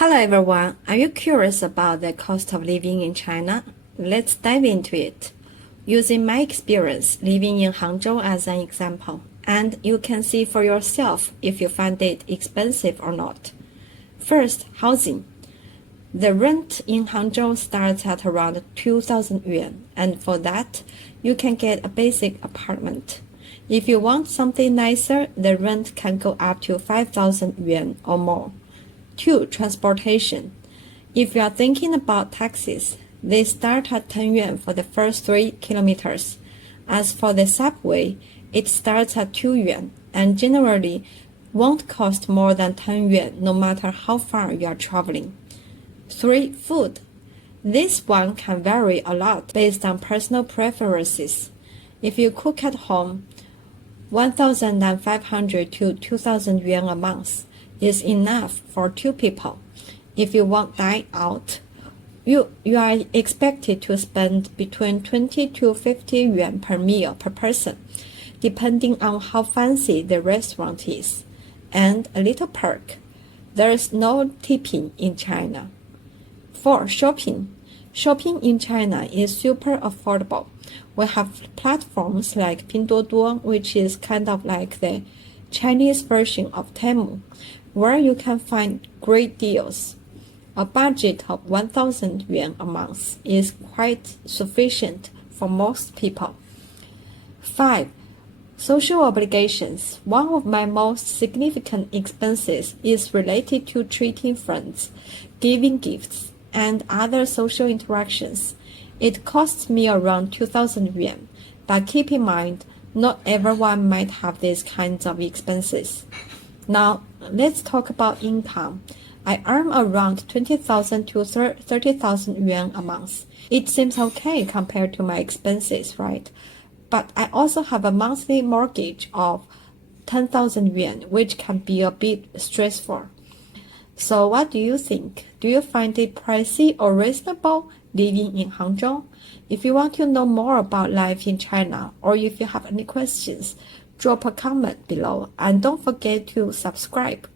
Hello everyone, are you curious about the cost of living in China? Let's dive into it. Using my experience living in Hangzhou as an example, and you can see for yourself if you find it expensive or not. First, housing. The rent in Hangzhou starts at around 2,000 yuan, and for that, you can get a basic apartment. If you want something nicer, the rent can go up to 5,000 yuan or more. 2. Transportation. If you are thinking about taxis, they start at 10 yuan for the first 3 kilometers. As for the subway, it starts at 2 yuan and generally won't cost more than 10 yuan no matter how far you are traveling. 3. Food. This one can vary a lot based on personal preferences. If you cook at home, 1,500 to 2,000 yuan a month is enough for 2 people. If you want dine out, you are expected to spend between 20 to 50 yuan per meal per person, depending on how fancy the restaurant is. And a little perk, there is no tipping in China. 4. Shopping. Shopping in China is super affordable. We have platforms like Pinduoduo, which is kind of like the Chinese version of Temu, where you can find great deals. A budget of 1,000 yuan a month is quite sufficient for most people. 5. Social obligations. One of my most significant expenses is related to treating friends, giving gifts, and other social interactions. It costs me around 2,000 yuan, but keep in mind, not everyone might have these kinds of expenses. Now, let's talk about income. I earn around 20,000 to 30,000 yuan a month. It seems okay compared to my expenses, right? But I also have a monthly mortgage of 10,000 yuan, which can be a bit stressful. So what do you think? Do you find it pricey or reasonable living in Hangzhou? If you want to know more about life in China, or if you have any questions, drop a comment below and don't forget to subscribe.